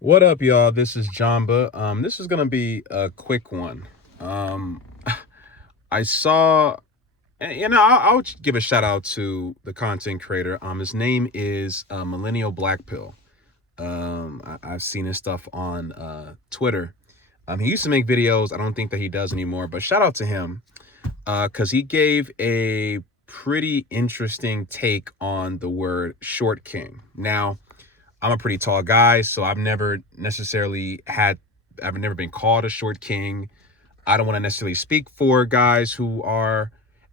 What up, y'all? This is Jamba. This is gonna be a quick one. Um, I saw, I'll give a shout out to the content creator. His name is Millennial Blackpill. I've seen his stuff on Twitter. He used to make videos. I don't think that he does anymore, but shout out to him because he gave a pretty interesting take on the word short king. Now, I'm a pretty tall guy, so I've never been called a short king. I don't want to necessarily speak for guys who are,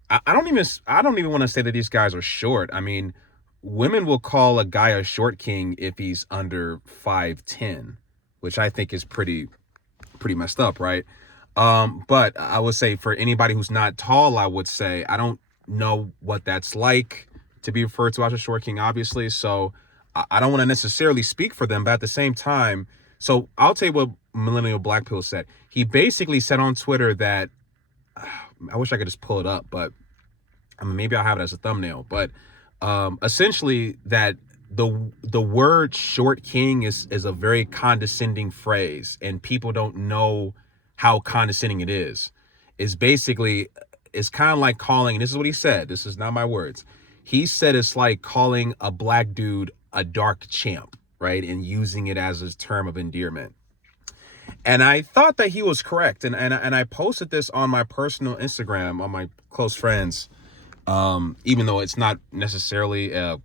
I don't even want to say that these guys are short. I mean, women will call a guy a short king if he's under 5'10", which I think is pretty messed up, right? But I would say for anybody who's not tall, I would say I don't know what that's like to be referred to as a short king, obviously. So I don't want to necessarily speak for them, but at the same time, so I'll tell you what Millennial Blackpill said. He basically said on Twitter that I wish I could just pull it up, but I mean maybe I'll have it as a thumbnail. But essentially that the word short king is a very condescending phrase, and people don't know how condescending it is. It's basically, it's kind of like calling, and this is what he said, this is not my words. He said it's like calling a black dude a dark champ, right? And using it as his term of endearment. And I thought that he was correct. And I posted this on my personal Instagram, on my close friends. Even though it's not necessarily to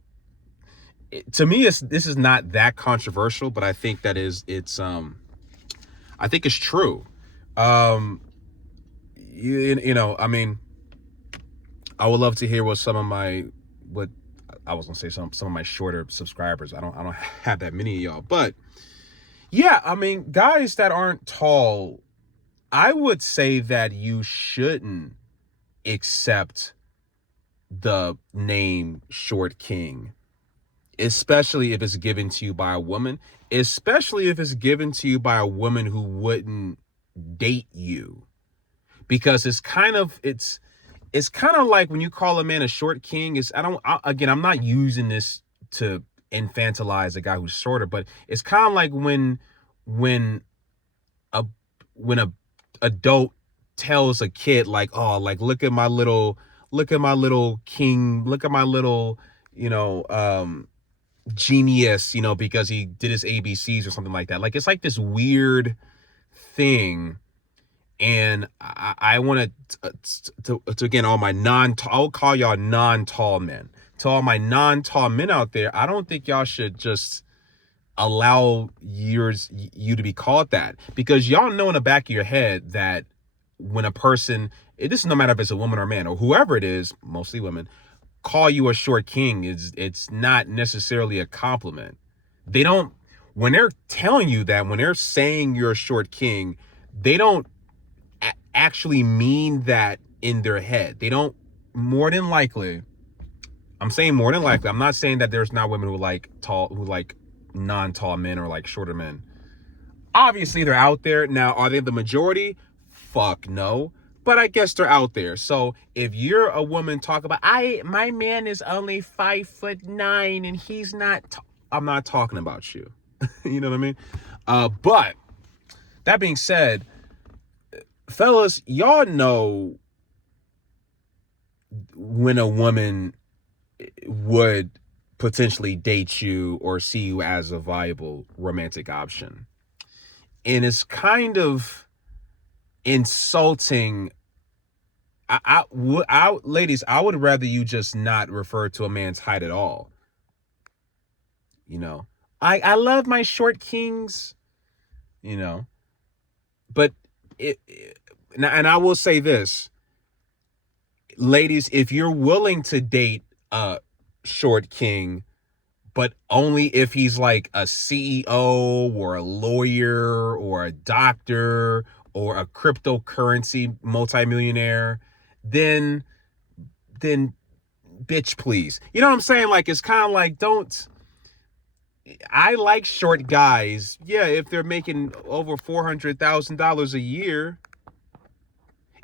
me, this is not that controversial, but I think that I think it's true. Um, I mean, I would love to hear what I was gonna say, some of my shorter subscribers. I don't have that many of y'all, but yeah, I mean, guys that aren't tall, I would say that you shouldn't accept the name short king, especially if it's given to you by a woman, especially if it's given to you by a woman who wouldn't date you. Because it's kind of like when you call a man a short king. Again, I'm not using this to infantilize a guy who's shorter, but it's kind of like when a when a adult tells a kid, like, oh, like, look at my little king, look at my little, you know genius, because he did his ABCs or something like that. Like, it's like this weird thing. And I want to again, all my I'll call y'all non-tall men. To all my non-tall men out there, I don't think y'all should just allow you to be called that, because y'all know in the back of your head that when a person, this is no matter if it's a woman or a man or whoever it is, mostly women, call you a short king, it's not necessarily a compliment. They don't, when they're telling you that, when they're saying you're a short king, they don't actually mean that in their head. They don't, more than likely, I'm saying more than likely, I'm not saying that there's not women who like non-tall men or like shorter men. Obviously they're out there. Now, are they the majority? Fuck no. But I guess they're out there. So if you're a woman, talk about, my man is only 5'9" and he's not I'm not talking about you. You know what I mean? But that being said, fellas, y'all know when a woman would potentially date you or see you as a viable romantic option. And it's kind of insulting. Ladies, I would rather you just not refer to a man's height at all. You know, I love my short kings, you know, but and I will say this, ladies, if you're willing to date a short king, but only if he's like a CEO or a lawyer or a doctor or a cryptocurrency multimillionaire, then then bitch, please. You know what I'm saying? Like, it's kind of like, don't, I like short guys. Yeah, if they're making over $400,000 a year.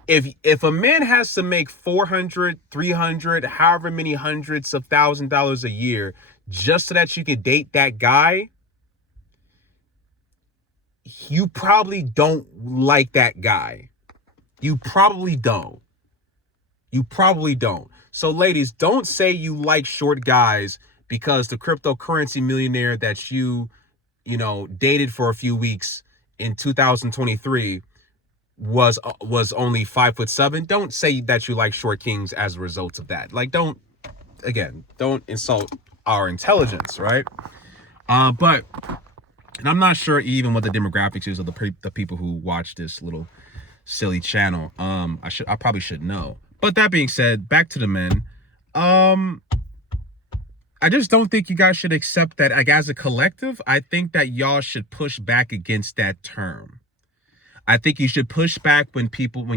If a man has to make 400, 300, however many hundreds of $1,000s a year just so that you can date that guy, you probably don't like that guy. You probably don't. You probably don't. So ladies, don't say you like short guys because the cryptocurrency millionaire that dated for a few weeks in 2023 was only 5'7". Don't say that you like short kings as a result of that. Like, don't insult our intelligence, right? But and I'm not sure even what the demographics is of the people who watch this little silly channel. I probably should know. But that being said, back to the men. I just don't think you guys should accept that. Like, as a collective, I think that y'all should push back against that term. I think you should push back when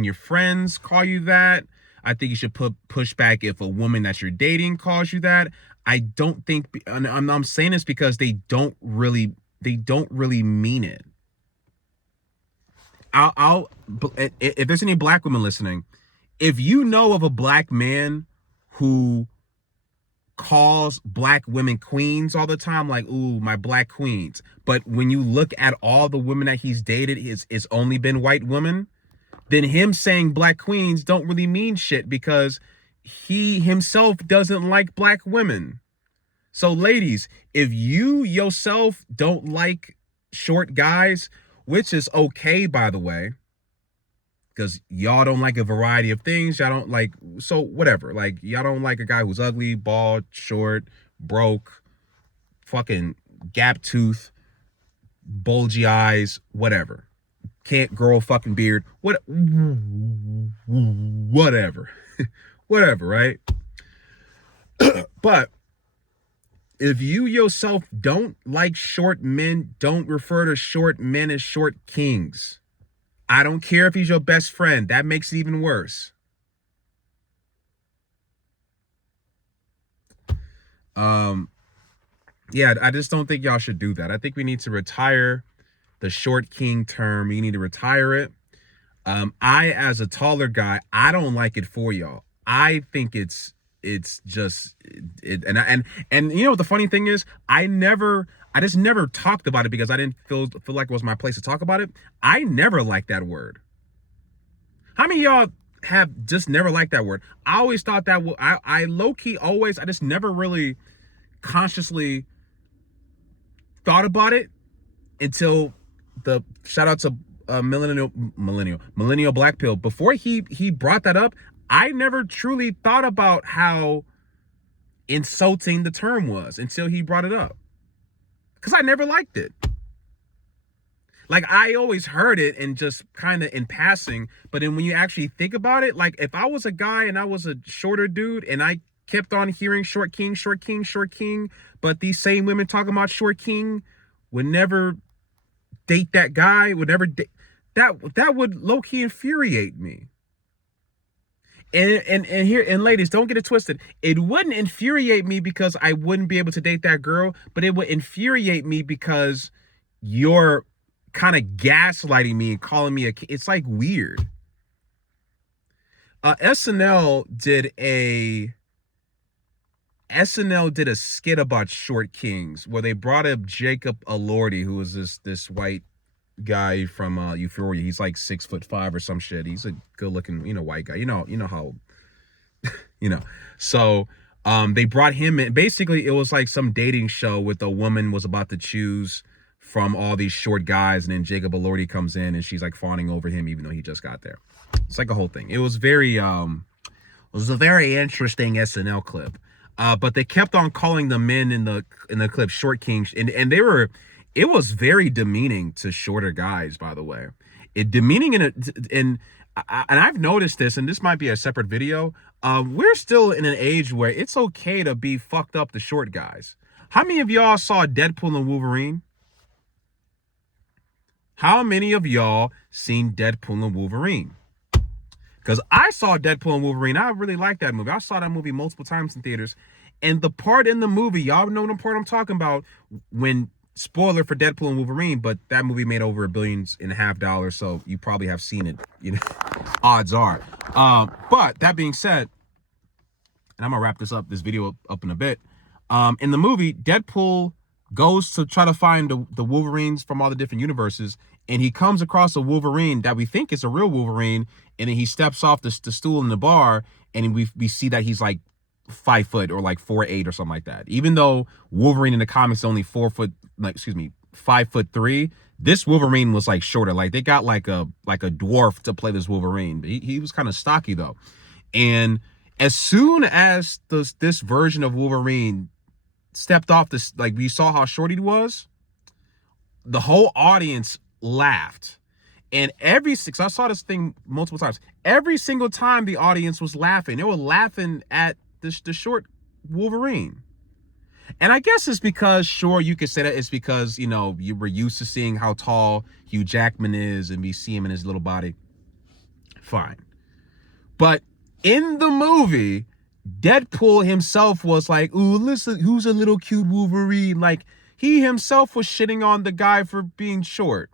your friends call you that. I think you should push back if a woman that you're dating calls you that. I don't think, and I'm saying this because they don't really mean it. If there's any black women listening, if you know of a black man who calls black women queens all the time, like, ooh, my black queens, but when you look at all the women that he's dated, it's only been white women, then him saying black queens don't really mean shit because he himself doesn't like black women. So ladies, if you yourself don't like short guys, which is okay, by the way, because y'all don't like a variety of things. Y'all don't like, so whatever. Like, y'all don't like a guy who's ugly, bald, short, broke, fucking gap tooth, bulgy eyes, whatever. Can't grow a fucking beard. Whatever. Whatever, right? But if you yourself don't like short men, don't refer to short men as short kings. I don't care if he's your best friend. That makes it even worse. Yeah, I just don't think y'all should do that. I think we need to retire the short king term. You need to retire it. I, as a taller guy, I don't like it for y'all. I think it's just it, and you know what the funny thing is? I just never talked about it because I didn't feel like it was my place to talk about it. I never liked that word. How many of y'all have just never liked that word? I always thought that I low-key always, I just never really consciously thought about it until the shout out to millennial black pill. Before he brought that up, I never truly thought about how insulting the term was until he brought it up, because I never liked it. Like, I always heard it and just kind of in passing, but then when you actually think about it, like, if I was a guy and I was a shorter dude and I kept on hearing short king, short king, short king, but these same women talking about short king would never date that guy, would never date, that would low-key infuriate me. And ladies, don't get it twisted. It wouldn't infuriate me because I wouldn't be able to date that girl, but it would infuriate me because you're kind of gaslighting me and calling me it's like weird. SNL did a skit about short kings where they brought up Jacob Elordi, who was this white guy from Euphoria. He's like 6'5" or some shit. He's a good looking, white guy. You know how So they brought him in. Basically, it was like some dating show with a woman was about to choose from all these short guys, and then Jacob Elordi comes in and she's like fawning over him even though he just got there. It's like a whole thing. It was a very interesting SNL clip. But they kept on calling the men in the clip short kings, and it was very demeaning to shorter guys, by the way. And I've noticed this, and this might be a separate video. We're still in an age where it's okay to be fucked up to short guys. How many of y'all saw Deadpool and Wolverine? How many of y'all seen Deadpool and Wolverine? Because I saw Deadpool and Wolverine. I really liked that movie. I saw that movie multiple times in theaters. And the part in the movie, y'all know the part I'm talking about, when, spoiler for Deadpool and Wolverine, but that movie made over $1.5 billion, so you probably have seen it, odds are. But that being said, and I'm gonna wrap this video up in a bit. In the movie, Deadpool goes to try to find the Wolverines from all the different universes, and he comes across a Wolverine that we think is a real Wolverine, and then he steps off the stool in the bar, and we see that he's like 5 foot or like 4'8" or something like that. Even though Wolverine in the comics is only 4 foot, like 5'3", this Wolverine was like shorter. Like they got like a dwarf to play this Wolverine. He was kind of stocky though. And as soon as this version of Wolverine stepped off this, like we saw how short he was, the whole audience laughed. And I saw this thing multiple times. Every single time the audience was laughing. They were laughing at the short Wolverine. And I guess it's because, sure, you could say that it's because, you were used to seeing how tall Hugh Jackman is and we see him in his little body. Fine. But in the movie, Deadpool himself was like, ooh, listen, who's a little cute Wolverine? Like, he himself was shitting on the guy for being short.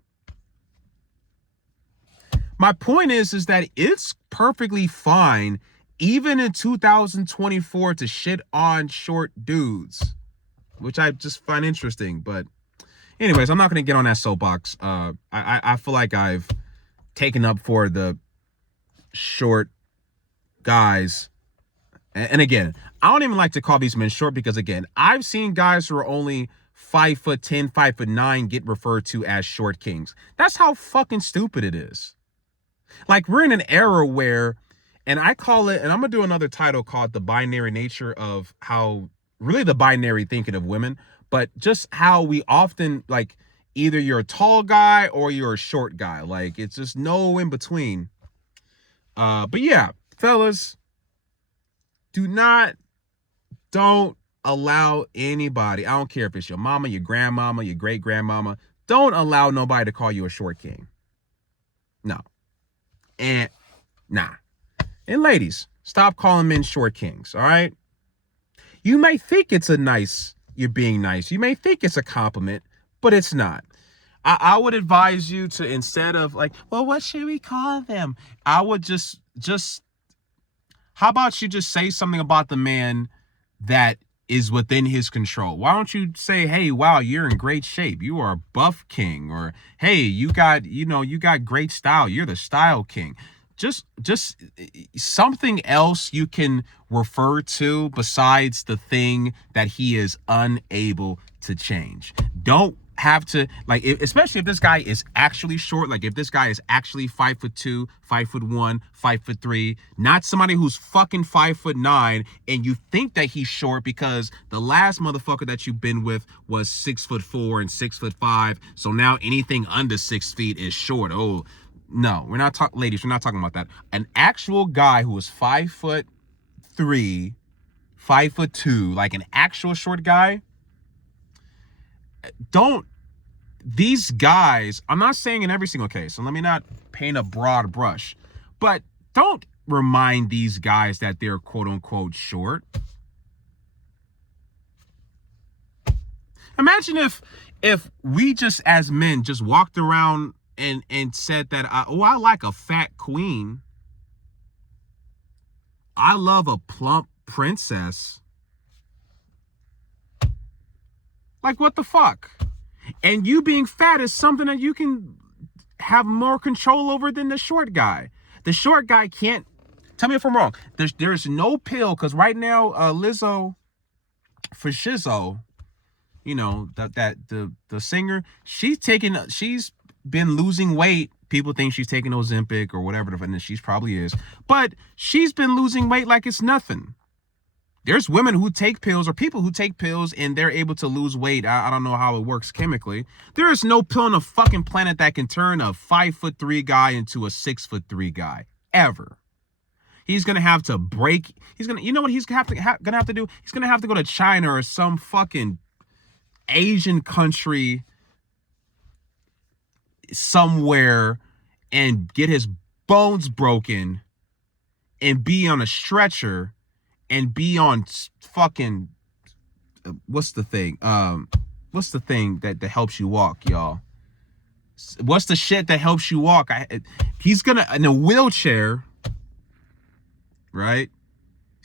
My point is that it's perfectly fine, even in 2024, to shit on short dudes, which I just find interesting. But anyways, I'm not going to get on that soapbox. I feel like I've taken up for the short guys. And again, I don't even like to call these men short because, again, I've seen guys who are only 5'10", 5'9" get referred to as short kings. That's how fucking stupid it is. Like, we're in an era where, and I call it, and I'm going to do another title called The Binary Nature of how, really the binary thinking of women, but just how we often, like, either you're a tall guy or you're a short guy. Like, it's just no in between. But yeah, fellas, don't allow anybody, I don't care if it's your mama, your grandmama, your great grandmama, don't allow nobody to call you a short king. No. And nah. And ladies, stop calling men short kings, all right? You may think you're being nice. You may think it's a compliment, but it's not. I would advise you to, instead of like, well, what should we call them? I would just how about you just say something about the man that is within his control? Why don't you say, hey, wow, you're in great shape. You are a buff king. Or, hey, you got great style. You're the style king. Just something else you can refer to besides the thing that he is unable to change. Don't have to, like, especially if this guy is actually short, like if this guy is actually 5'2", 5'1", 5'3", not somebody who's fucking 5'9", and you think that he's short because the last motherfucker that you've been with was 6'4" and 6'5", so now anything under 6 feet is short. Oh no, we're not talking, ladies, we're not talking about that. An actual guy who is 5'3", 5'2", like an actual short guy. These guys, I'm not saying in every single case, so let me not paint a broad brush, but don't remind these guys that they're quote unquote short. Imagine if we just as men just walked around and said that, I like a fat queen. I love a plump princess. Like, what the fuck? And you being fat is something that you can have more control over than the short guy. The short guy can't, tell me if I'm wrong, there's no pill, because right now, Lizzo, for Shizzo, the singer, she's been losing weight. People think she's taking Ozempic or whatever, and she probably is. But she's been losing weight like it's nothing. There's women who take pills, or people who take pills, and they're able to lose weight. I don't know how it works chemically. There is no pill on the fucking planet that can turn a 5'3" guy into a 6'3" guy. Ever. He's going to have to break. You know what he's gonna have to do? He's going to have to go to China or some fucking Asian country somewhere and get his bones broken and be on a stretcher and be on fucking, what's the thing that helps you walk, y'all? What's the shit that helps you walk? He's gonna, in a wheelchair, right?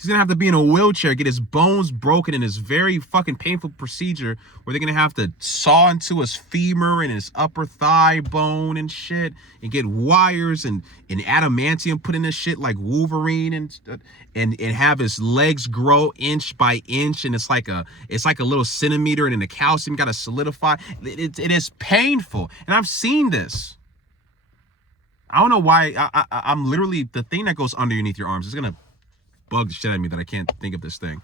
He's gonna have to be in a wheelchair, get his bones broken in this very fucking painful procedure where they're gonna have to saw into his femur and his upper thigh bone and shit, and get wires and adamantium put in this shit like Wolverine, and have his legs grow inch by inch, and it's like a little centimeter, and then the calcium gotta solidify. It is painful, and I've seen this. I don't know why. I'm literally, the thing that goes underneath your arms is gonna bug the shit out of me that I can't think of this thing.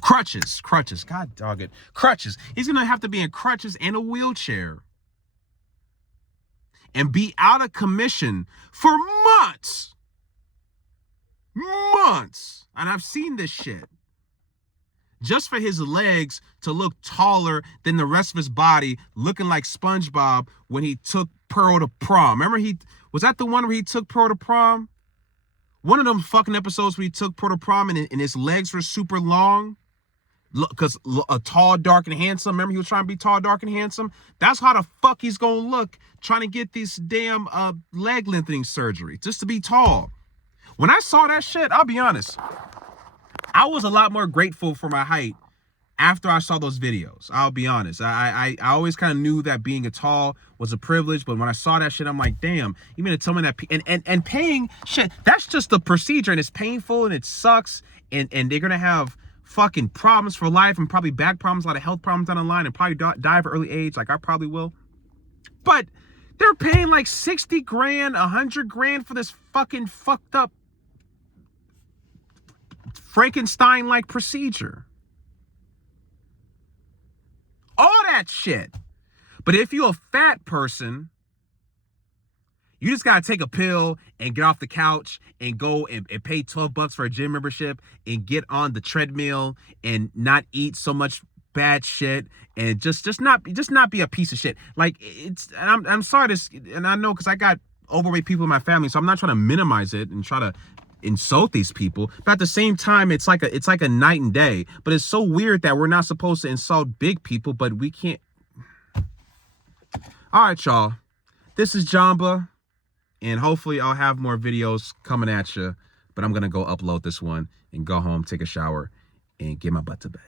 Crutches. God dog it. Crutches. He's gonna have to be in crutches and a wheelchair and be out of commission for months. And I've seen this shit. Just for his legs to look taller than the rest of his body, looking like SpongeBob when he took Pearl to prom. Remember, was that the one where he took Pearl to prom? One of them fucking episodes where he took Pearl to prom and his legs were super long. Because a tall, dark, and handsome. Remember, he was trying to be tall, dark, and handsome? That's how the fuck he's gonna look trying to get this damn leg lengthening surgery, just to be tall. When I saw that shit, I'll be honest, I was a lot more grateful for my height after I saw those videos. I'll be honest. I always kind of knew that being a tall was a privilege, but when I saw that shit, I'm like, damn, you mean to tell me that and paying shit, that's just the procedure, and it's painful and it sucks, and they're gonna have fucking problems for life, and probably back problems, a lot of health problems down the line, and probably die of early age, like I probably will. But they're paying like 60 grand, 100 grand for this fucking fucked up Frankenstein-like procedure. All that shit. But if you're a fat person, you just gotta take a pill and get off the couch and go and pay $12 for a gym membership and get on the treadmill and not eat so much bad shit and just not be a piece of shit. Like, it's, and I'm sorry to, and I know, because I got overweight people in my family, so I'm not trying to minimize it and try to insult these people, but at the same time, it's like a night and day. But it's so weird that we're not supposed to insult big people, but we can't. All right, y'all, this is Jamba, and hopefully I'll have more videos coming at you, but I'm gonna go upload this one and go home, take a shower, and get my butt to bed.